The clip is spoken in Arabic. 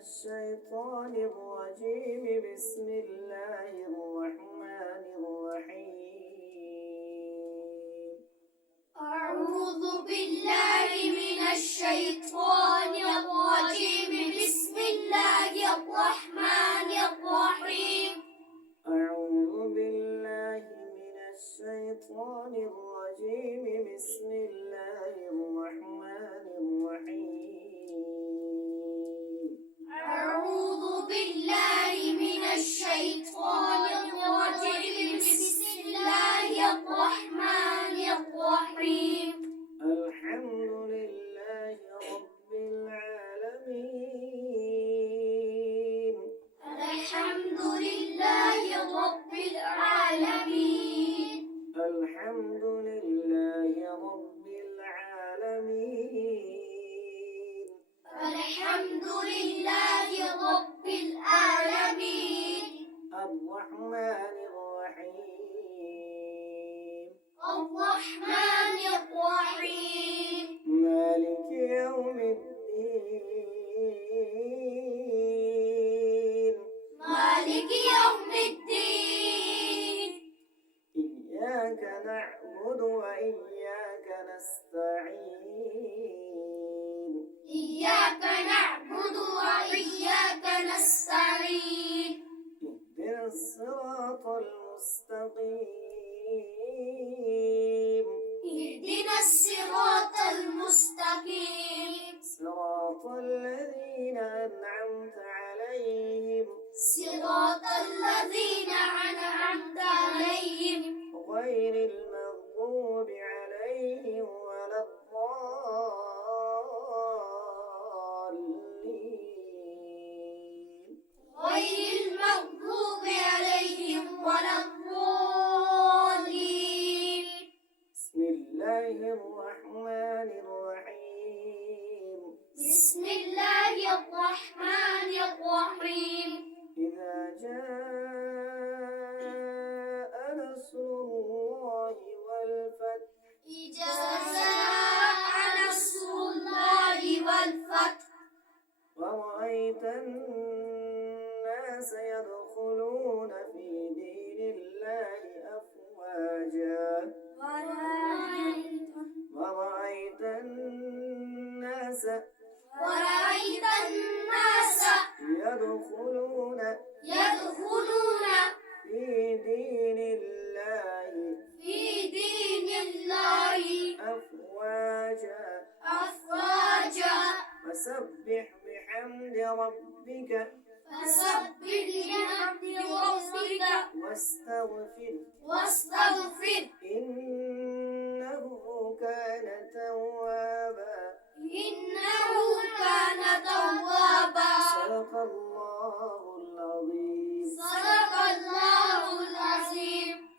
الشيطان الرجيم. بسم الله الرحمن الرحيم. أعوذ بالله من الشيطان الرجيم. بسم الله الرحمن الرحيم. أعوذ بالله من الشيطان الرجيم. بسم الله الرحمن الرحيم. أعوذ بالله من الشيطان الرجيم. بسم الله الرحمن الرحيم. الحمد لله رب العالمين. الحمد لله رب العالمين. الحمد لله رب العالمين. الحمد لله رب العالمين. الرحمن الرحيم. الرحمن الرحيم. مالك يوم الدين. مالك يوم الدين. إياك نعبد وإياك نستعين. إياك نعبد وإياك نستعين. اهدنا الصراط المستقيم. اهدنا الصراط المستقيم. صراط الذين أنعمت عليهم. صراط الذين أنعمت عليهم. غير المغضوب عليهم ولا الضالين. غير المغضوب عليهم ولا الضالين. بسم الله الرحمن الرحيم. بسم الله الرحمن الرحيم. إذا جاء نصر الله والفتح. إذا جاء نصر الله والفتح. ورأيت الناس يدخلون في دين الله أفواجا. ورأيت الناس يدخلون في دين الله أفواجا. فسبح بحمد ربك واستغفر إنه كان توابا. إنه كان توابا. صدق الله العظيم.